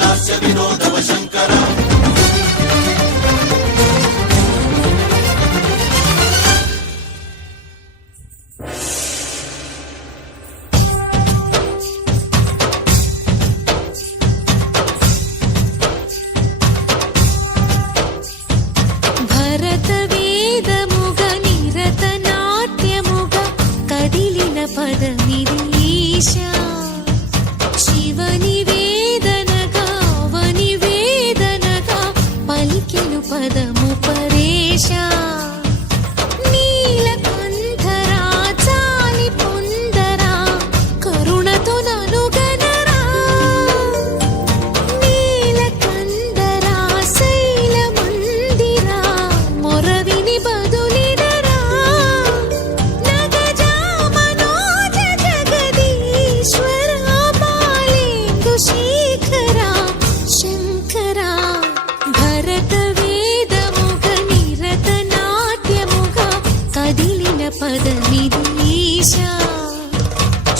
లాస్య వినోదవ శంకర పదమిరీశా శివని వేదనగా అవని వేదనగా పలికెను పదము పరేశా నీలకంఠరా చాలి పొందరా కరుణతో ననుగనరా నీలకంఠరా శైల మందిరా మొరవిని బదులినరా శేఖరా శంకరా భరత వేదముగ నిరత నాట్యముగ కదిలిన పదమిరీశా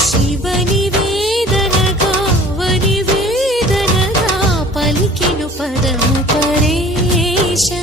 శివని వేదనగా వని వేదనగా పలికెను పదము పరేశా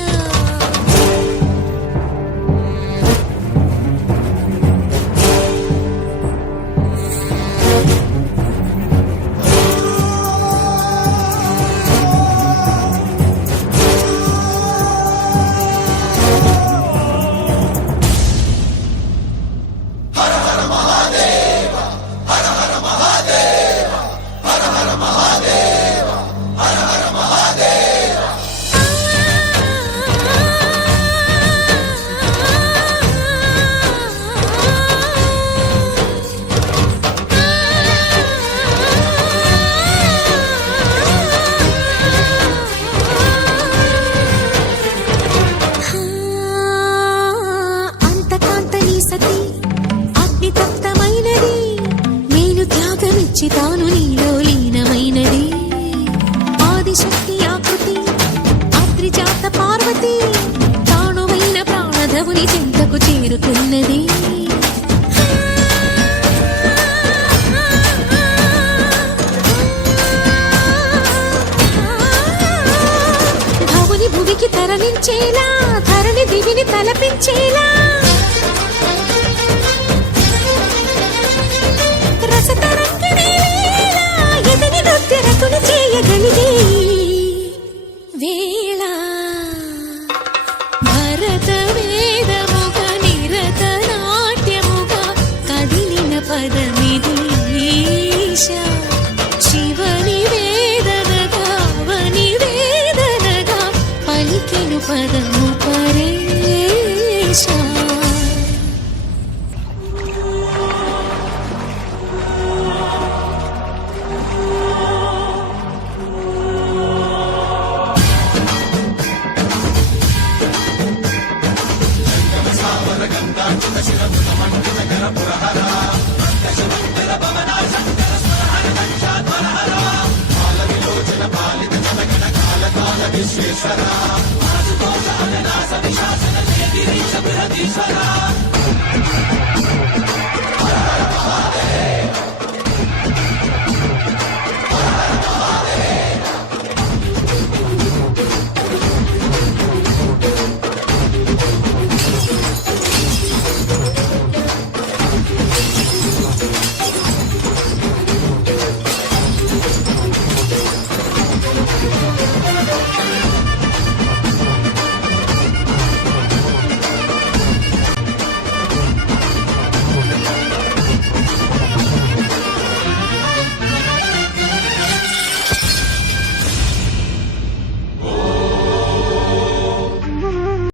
తాను నీలో లీనమైనది ఆదిశక్తి ఆకృతి ఆద్రిజాత పార్వతి తానువైన ప్రాణధవుని చెంతకు చేరుతున్నది భవుని భువికి తరలించేలా ధరణి దివిని తలపించేలా రతులు చేయగలిగే వేళ భరత వేదముగ నిరత నాట్యముగ కదిలిన పదమిరీశా శివని వేదనగా వని వేదనగా పలికెను పదము పరేశా విశ్వేశ్వర